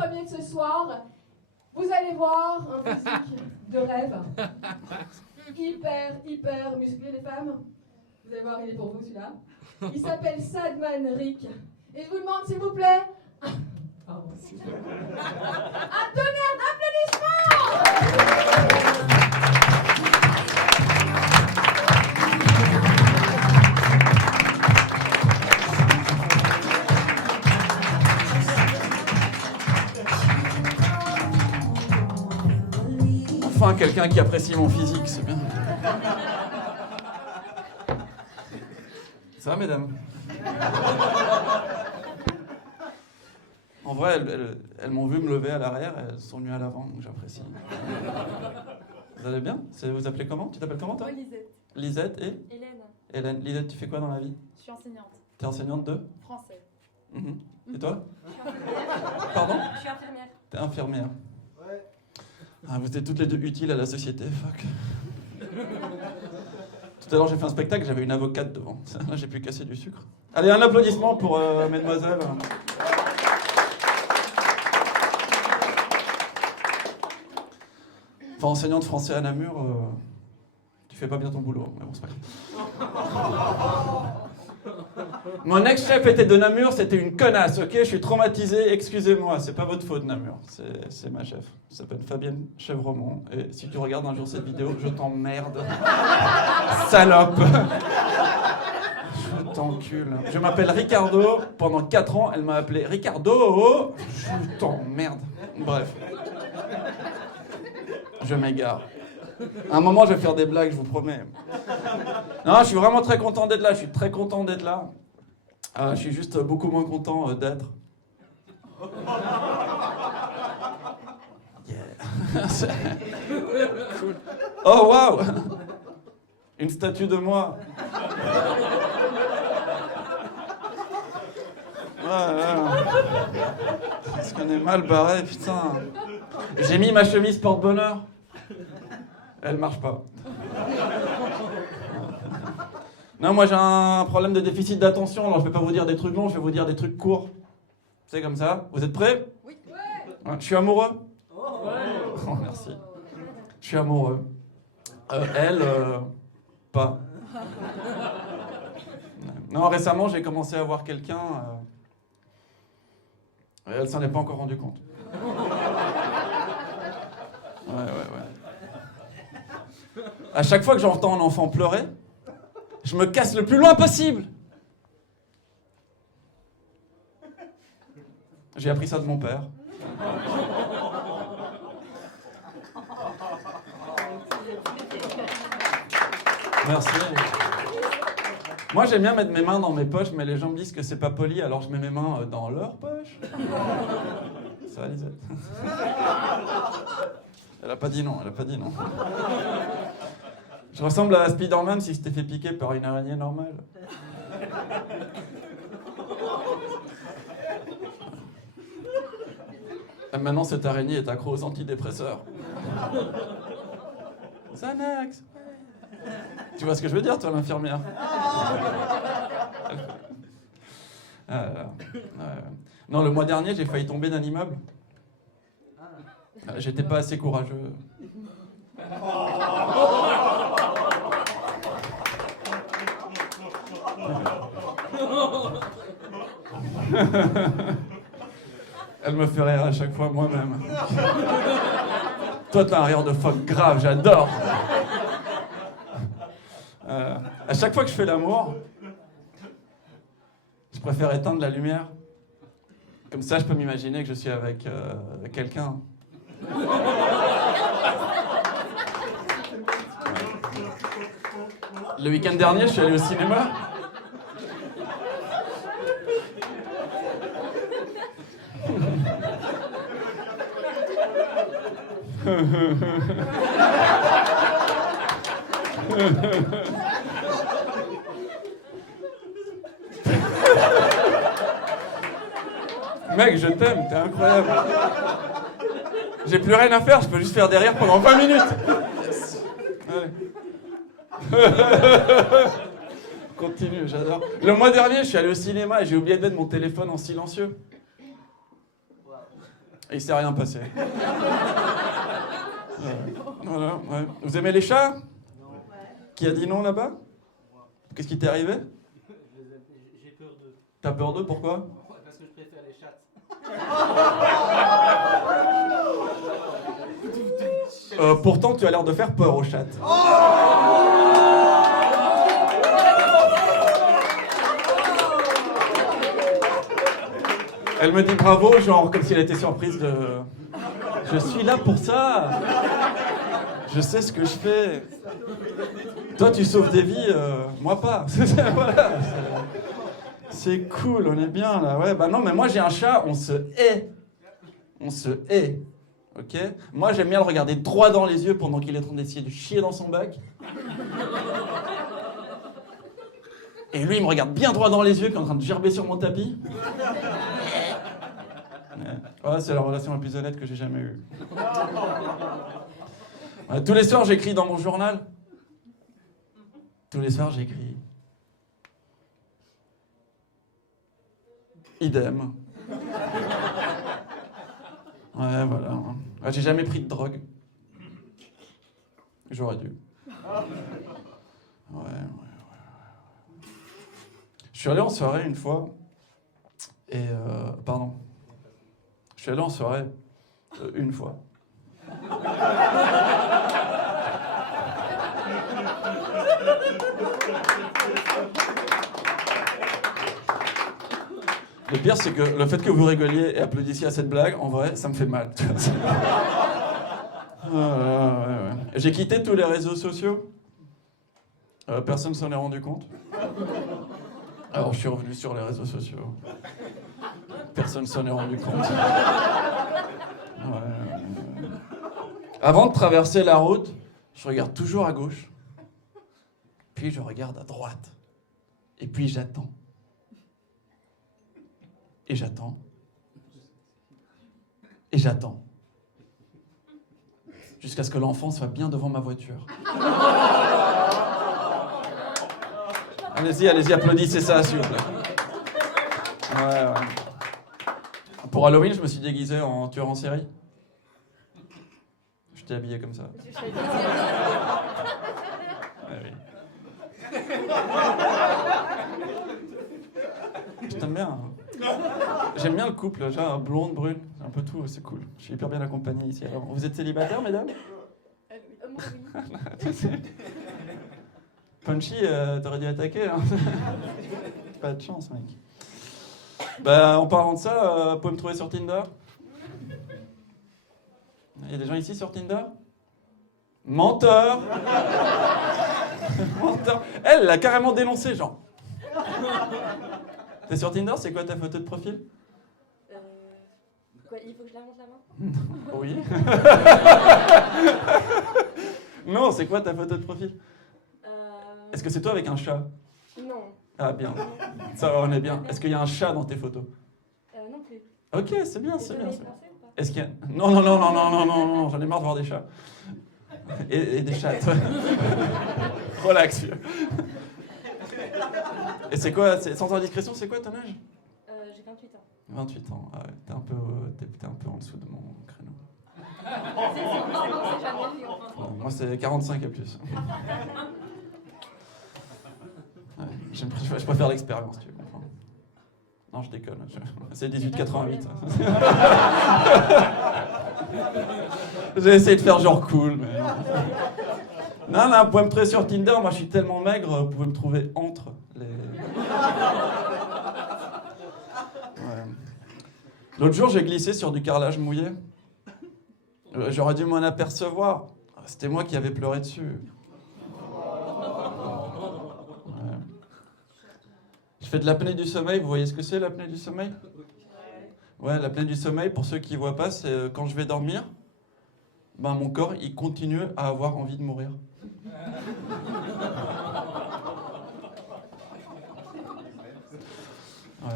premier de ce soir. Vous allez voir un physique de rêve. Hyper musclé, les femmes. Vous allez voir, il est pour vous celui-là. Il s'appelle Sadman Rick. Et je vous demande, s'il vous plaît, un tonnerre d'applaudissements! Enfin, quelqu'un qui apprécie mon physique, c'est bien. Ça va, mesdames? En vrai, elles m'ont vu me lever à l'arrière, elles sont venues à l'avant, donc j'apprécie. Vous allez bien? Vous appelez comment? Tu t'appelles comment, toi? Moi, Lisette. Lisette et? Hélène. Hélène. Lisette, tu fais quoi dans la vie? Je suis enseignante. T'es enseignante de? Français. Et toi? Je suis infirmière. Pardon? Je suis infirmière. T'es infirmière. Ouais. Ah, vous êtes toutes les deux utiles à la société, fuck. Tout à l'heure, j'ai fait un spectacle, j'avais une avocate devant. Là, j'ai pu casser du sucre. Allez, un applaudissement pour mesdemoiselles. Enfin, enseignante français à Namur, tu fais pas bien ton boulot, mais bon, c'est pas grave. Mon ex-chef était de Namur, c'était une connasse, ok? Je suis traumatisé, excusez-moi, c'est pas votre faute, Namur. C'est ma chef. Elle s'appelle Fabienne Chevremont, et si tu regardes un jour cette vidéo, je t'emmerde. Salope. Je t'encule. Je m'appelle Ricardo, pendant 4 ans, elle m'a appelé Ricardo. Je t'emmerde. Bref. Je m'égare. À un moment, je vais faire des blagues, je vous promets. Non, je suis vraiment très content d'être là. Je suis très content d'être là. Je suis juste beaucoup moins content d'être. Yeah. Cool. Oh, waouh! Une statue de moi. Parce qu'on est mal barré, putain. J'ai mis ma chemise porte-bonheur. Elle marche pas. Non, moi j'ai un problème de déficit d'attention, alors je vais pas vous dire des trucs longs, je vais vous dire des trucs courts. C'est comme ça. Vous êtes prêts? Oui. Ouais. Je suis amoureux? Oh, merci. Je suis amoureux. Elle, pas. Non, récemment j'ai commencé à voir quelqu'un. Elle s'en est pas encore rendue compte. Ouais. À chaque fois que j'entends un enfant pleurer, je me casse le plus loin possible. J'ai appris ça de mon père. Merci. Moi, j'aime bien mettre mes mains dans mes poches, mais les gens me disent que c'est pas poli, alors je mets mes mains dans leurs poches. Ça va, Lisette? Elle a pas dit non, Je ressemble à Spider-Man si s'était fait piquer par une araignée normale. Et maintenant, cette araignée est accro aux antidépresseurs. Xanax. Tu vois ce que je veux dire, toi, l'infirmière? Non, le mois dernier, j'ai failli tomber d'un immeuble. J'étais pas assez courageux. Elle me fait rire à chaque fois moi-même. Toi, t'as un rire de phoque grave, j'adore. À chaque fois que je fais l'amour, je préfère éteindre la lumière. Comme ça, je peux m'imaginer que je suis avec quelqu'un. Le week-end dernier, je suis allé au cinéma. Mec, je t'aime, t'es incroyable. J'ai plus rien à faire, je peux juste faire des rires pendant 20 minutes. Yes. Continue, j'adore. Le mois dernier, je suis allé au cinéma et j'ai oublié de mettre mon téléphone en silencieux. Et il s'est rien passé. Voilà, ouais. Vous aimez les chats? Qui a dit non là-bas? Qu'est-ce qui t'est arrivé? J'ai peur d'eux. T'as peur d'eux, pourquoi? Parce que je préfère les chattes. Pourtant, tu as l'air de faire peur aux chattes. Elle me dit bravo, genre comme si elle était surprise de... Je suis là pour ça. Je sais ce que je fais. Toi, tu sauves des vies, moi pas. Voilà, c'est cool, on est bien là. Ouais, bah non, mais moi j'ai un chat, on se hait. On se hait. Ok? Moi, j'aime bien le regarder droit dans les yeux pendant qu'il est en train d'essayer de chier dans son bac. Et lui, il me regarde bien droit dans les yeux, qui est en train de gerber sur mon tapis. Ouais, c'est la relation la plus honnête que j'ai jamais eue. Ouais, tous les soirs, j'écris dans mon journal. Tous les soirs, j'écris. Idem. Ouais, voilà. Ouais, j'ai jamais pris de drogue. J'aurais dû. Ouais. Je suis allé en soirée une fois. Et... pardon. Je suis allé en soirée une fois. Le pire, c'est que le fait que vous rigoliez et applaudissiez à cette blague, en vrai, ça me fait mal. Ouais. J'ai quitté tous les réseaux sociaux. Personne s'en est rendu compte. Alors, je suis revenu sur les réseaux sociaux. Personne s'en est rendu compte. Ouais. Avant de traverser la route, je regarde toujours à gauche. Puis je regarde à droite. Et puis j'attends. Et j'attends. Et j'attends. Jusqu'à ce que l'enfant soit bien devant ma voiture. Allez-y, applaudissez ça, s'il vous plaît. Ouais. Pour Halloween, je me suis déguisé en tueur en série. Je t'ai habillé comme ça. Ouais, oui. Je t'aime bien. Hein. J'aime bien le couple, genre blonde, brune, un peu tout, c'est cool. Je suis hyper bien accompagné ici. Alors, vous êtes célibataire, mesdames? Moi, oui. Punchy, t'aurais dû attaquer. Hein. Pas de chance, mec. Bah, en parlant de ça, vous pouvez me trouver sur Tinder? Il y a des gens ici sur Tinder? Menteur. Menteur. Elle l'a carrément dénoncé, genre. T'es sur Tinder? C'est quoi ta photo de profil? Quoi, il faut que je la monte la main? Oui. Non, c'est quoi ta photo de profil? Est-ce que c'est toi avec un chat? Non. Ah, bien. Ça va, on est bien. Est-ce qu'il y a un chat dans tes photos? Non plus. Ok, c'est bien, c'est bien. Pensé ou pas? Est-ce qu'il y a... Non, j'en ai marre de voir des chats. Et des chattes. Relax, vieux. Et c'est quoi, sans indiscrétion, c'est quoi ton âge? J'ai 28 ans. 28 ans, ah ouais, t'es un peu en dessous de mon créneau. C'est jamais vu, enfin. Moi, c'est 45 et plus. Ouais, je préfère l'expérience, tu comprends. Non, je déconne. C'est 1888. J'ai essayé de faire genre cool, mais... Non, vous pouvez me trouver sur Tinder. Moi, je suis tellement maigre, vous pouvez me trouver entre les... Ouais. L'autre jour, j'ai glissé sur du carrelage mouillé. J'aurais dû m'en apercevoir. C'était moi qui avais pleuré dessus. Ouais. Je fais de l'apnée du sommeil. Vous voyez ce que c'est, l'apnée du sommeil? Ouais, l'apnée du sommeil, pour ceux qui ne voient pas, c'est quand je vais dormir, ben, mon corps, il continue à avoir envie de mourir. Ouais.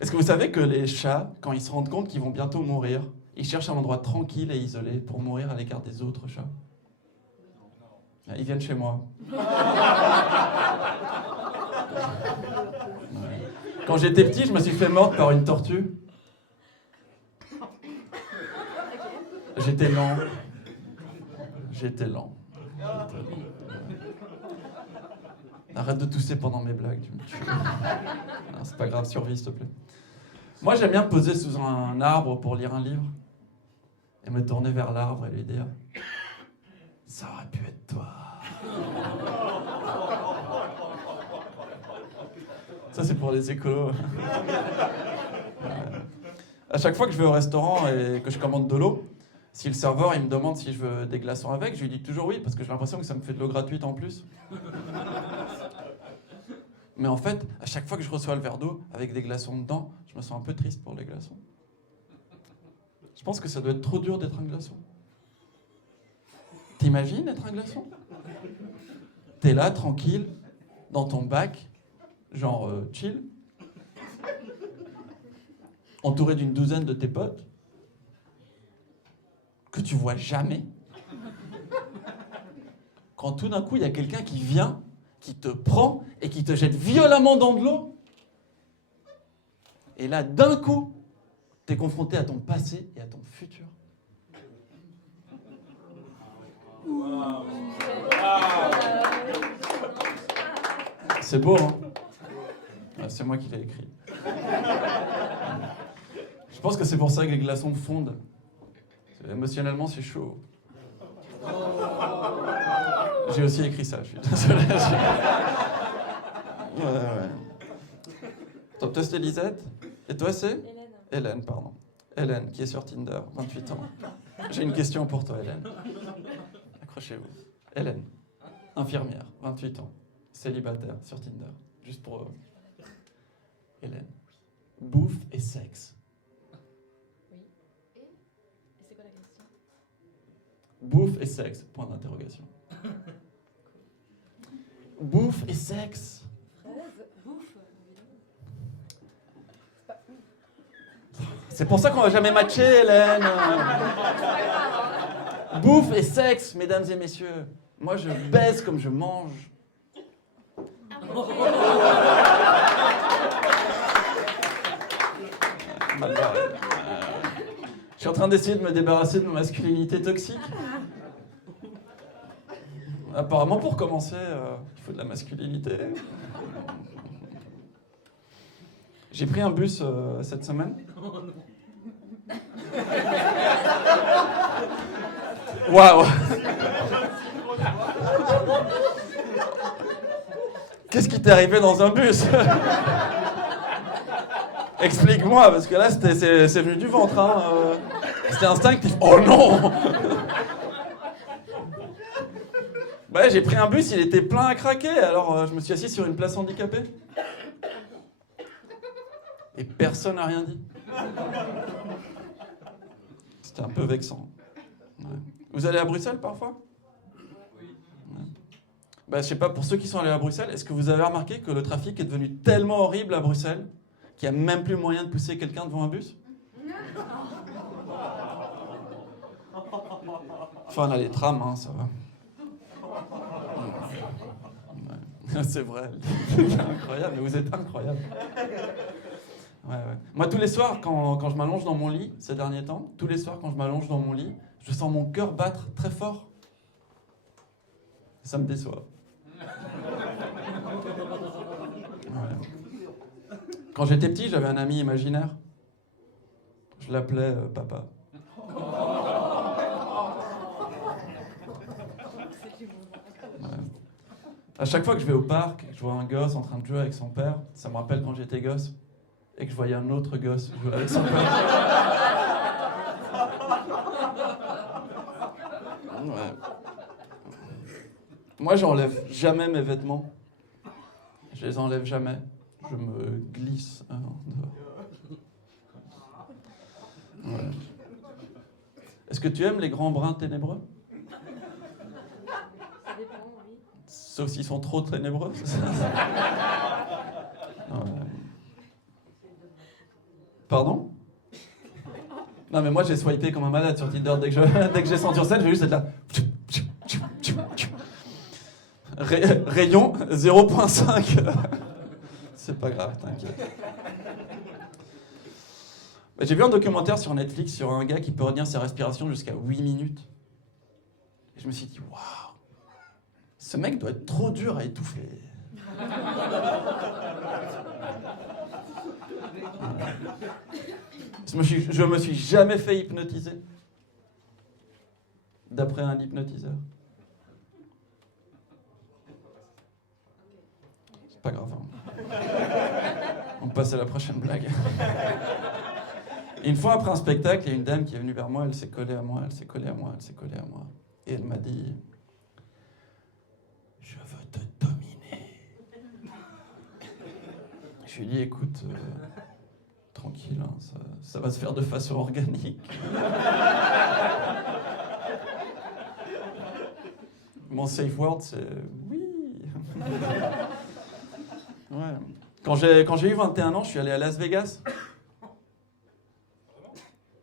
Est-ce que vous savez que les chats, quand ils se rendent compte qu'ils vont bientôt mourir, ils cherchent un endroit tranquille et isolé pour mourir à l'écart des autres chats? Ils viennent chez moi. Ouais. Quand j'étais petit, je me suis fait mordre par une tortue. J'étais lent. Arrête de tousser pendant mes blagues, tu me tues. Non, c'est pas grave, survie s'il te plaît. Moi j'aime bien me poser sous un arbre pour lire un livre et me tourner vers l'arbre et lui dire « Ça aurait pu être toi ». Ça c'est pour les écolos. À chaque fois que je vais au restaurant et que je commande de l'eau, si le serveur il me demande si je veux des glaçons avec, je lui dis toujours oui parce que j'ai l'impression que ça me fait de l'eau gratuite en plus. Mais en fait, à chaque fois que je reçois le verre d'eau avec des glaçons dedans, je me sens un peu triste pour les glaçons. Je pense que ça doit être trop dur d'être un glaçon. T'imagines être un glaçon ? T'es là, tranquille, dans ton bac, genre chill, entouré d'une douzaine de tes potes, que tu vois jamais. Quand tout d'un coup, il y a quelqu'un qui vient, qui te prend et qui te jette violemment dans de l'eau. Et là, d'un coup, t'es confronté à ton passé et à ton futur. C'est beau, hein ? C'est moi qui l'ai écrit. Je pense que c'est pour ça que les glaçons fondent. Émotionnellement, c'est chaud. J'ai aussi écrit ça, je suis désolé. Ouais. Top test Elisette. Et toi, c'est ? Hélène, pardon. Hélène, qui est sur Tinder, 28 ans. J'ai une question pour toi, Hélène. Accrochez-vous. Hélène, infirmière, 28 ans, célibataire, sur Tinder. Juste pour... Hélène. Bouffe et sexe. Oui. Et c'est quoi la question ? Bouffe et sexe, point d'interrogation. Bouffe et sexe. Fraise, bouffe. C'est pour ça qu'on va jamais matcher, Hélène. Bouffe et sexe, mesdames et messieurs. Moi, je baise comme je mange. Mal barré. Je suis en train d'essayer de me débarrasser de ma masculinité toxique. Apparemment, pour commencer, il faut de la masculinité. J'ai pris un bus cette semaine. Waouh! Qu'est-ce qui t'est arrivé dans un bus? Explique-moi, parce que là, c'est venu du ventre. Hein. C'était instinctif. Oh non! Ouais, j'ai pris un bus, il était plein à craquer, alors je me suis assis sur une place handicapée. Et personne n'a rien dit. C'était un peu vexant. Ouais. Vous allez à Bruxelles parfois? Oui. Ouais. Bah, je sais pas, pour ceux qui sont allés à Bruxelles, est-ce que vous avez remarqué que le trafic est devenu tellement horrible à Bruxelles qu'il n'y a même plus moyen de pousser quelqu'un devant un bus? Enfin, on a les trams, hein, ça va. Ouais. C'est vrai, c'est incroyable, mais vous êtes incroyable. Ouais. Moi, tous les soirs, quand je m'allonge dans mon lit, ces derniers temps, tous les soirs, quand je m'allonge dans mon lit, je sens mon cœur battre très fort. Ça me déçoit. Ouais. Quand j'étais petit, j'avais un ami imaginaire. Je l'appelais papa. Ouais. À chaque fois que je vais au parc, que je vois un gosse en train de jouer avec son père, ça me rappelle quand j'étais gosse. Et que je voyais un autre gosse jouer avec son père. Ouais. Moi, j'enlève jamais mes vêtements. Je les enlève jamais. Je me glisse dehors. Ouais. Est-ce que tu aimes les grands brins ténébreux? Ça dépend, oui. Sauf s'ils sont trop ténébreux. Ouais. Pardon? Non mais moi j'ai swipé comme un malade sur Tinder dès que j'ai senti sur scène, je vais juste être là. Rayon 0.5. C'est pas grave, t'inquiète. J'ai vu un documentaire sur Netflix sur un gars qui peut retenir sa respiration jusqu'à 8 minutes. Et je me suis dit, waouh, ce mec doit être trop dur à étouffer. Je me suis jamais fait hypnotiser. D'après un hypnotiseur. C'est pas grave. Hein. On passe à la prochaine blague. Une fois après un spectacle, il y a une dame qui est venue vers moi, elle s'est collée à moi, elle s'est collée à moi, elle s'est collée à moi. Et elle m'a dit « Je veux te dominer. » Je lui ai dit « Écoute, tranquille, hein, ça va se faire de façon organique. » Mon safe word, c'est « Oui. » Ouais. Quand j'ai eu 21 ans, je suis allé à Las Vegas.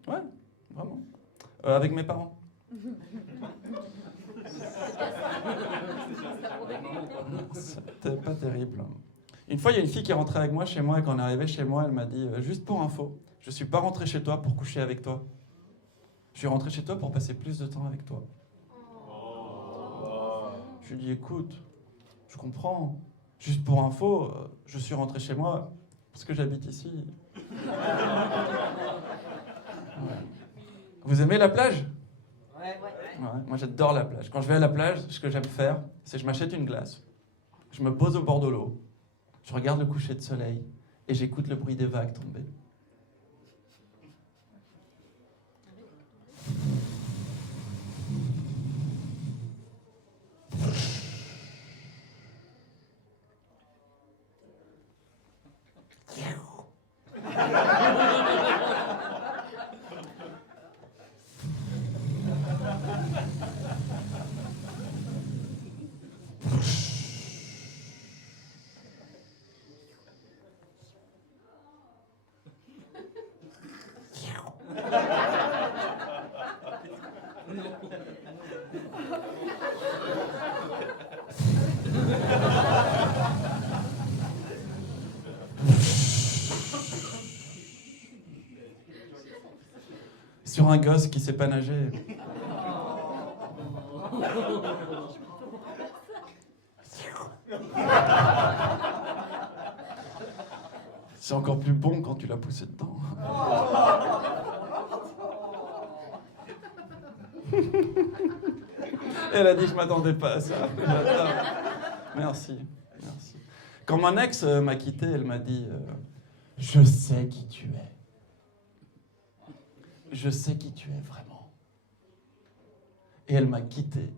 Ouais, vraiment. Avec mes parents. C'était pas terrible. Une fois, il y a une fille qui est rentrée avec moi chez moi, et quand on est arrivé chez moi, elle m'a dit « Juste pour info, je suis pas rentré chez toi pour coucher avec toi. Je suis rentré chez toi pour passer plus de temps avec toi. » Je lui ai dit « Écoute, je comprends. Juste pour info, je suis rentré chez moi parce que j'habite ici. » Ouais. Vous aimez la plage ? Ouais. Ouais, moi j'adore la plage. Quand je vais à la plage, ce que j'aime faire, c'est que je m'achète une glace, je me pose au bord de l'eau, je regarde le coucher de soleil et j'écoute le bruit des vagues tomber. Sur un gosse qui sait pas nager. C'est encore plus bon quand tu l'as poussé dedans. Elle a dit, je m'attendais pas à ça. J'adore. Merci. Quand mon ex m'a quitté, elle m'a dit, je sais qui tu es. Je sais qui tu es vraiment. Et elle m'a quitté.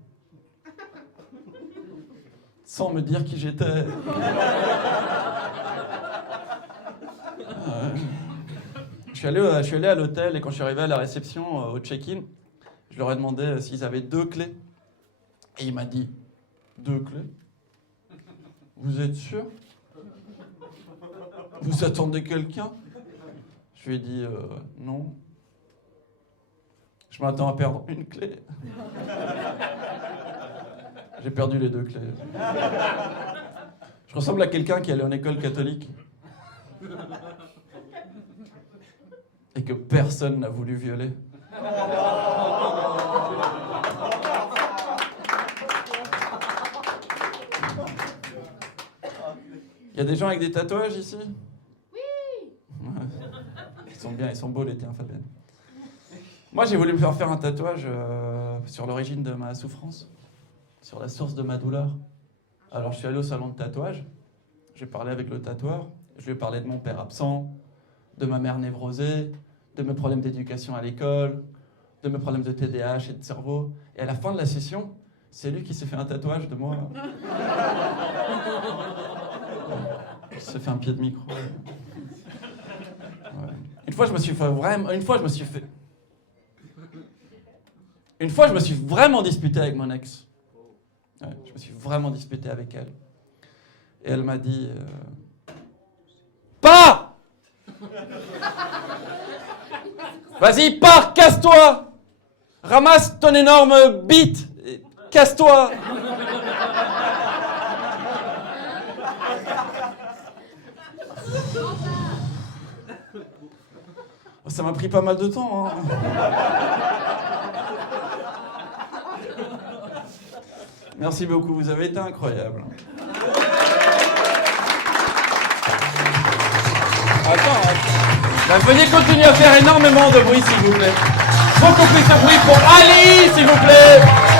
Sans me dire qui j'étais. Je suis allé à l'hôtel et quand je suis arrivé à la réception, au check-in, je leur ai demandé s'ils avaient 2 clés. Et il m'a dit, 2 clés ? Vous êtes sûr ? Vous attendez quelqu'un ? Je lui ai dit, non. Je m'attends à perdre 1 clé. J'ai perdu les 2 clés. Je ressemble à quelqu'un qui allait en école catholique. Et que personne n'a voulu violer. Il y a des gens avec des tatouages ici ? Oui. Ouais. Ils sont bien, ils sont beaux les tiens, Fabienne. Moi, j'ai voulu me faire un tatouage sur l'origine de ma souffrance, sur la source de ma douleur. Alors, je suis allé au salon de tatouage, j'ai parlé avec le tatoueur, je lui ai parlé de mon père absent, de ma mère névrosée, de mes problèmes d'éducation à l'école, de mes problèmes de TDAH et de cerveau. Et à la fin de la session, c'est lui qui s'est fait un tatouage de moi. Il s'est fait un pied de micro. Ouais. Une fois, je me suis vraiment disputé avec mon ex. Ouais, je me suis vraiment disputé avec elle. Et elle m'a dit... Pars ! Vas-y, pars, casse-toi! Ramasse ton énorme bite! Et casse-toi! Ça m'a pris pas mal de temps. Hein. Merci beaucoup, vous avez été incroyable. Attends. Veuillez continuer à faire énormément de bruit, s'il vous plaît. Beaucoup plus de bruit pour Ali, s'il vous plaît.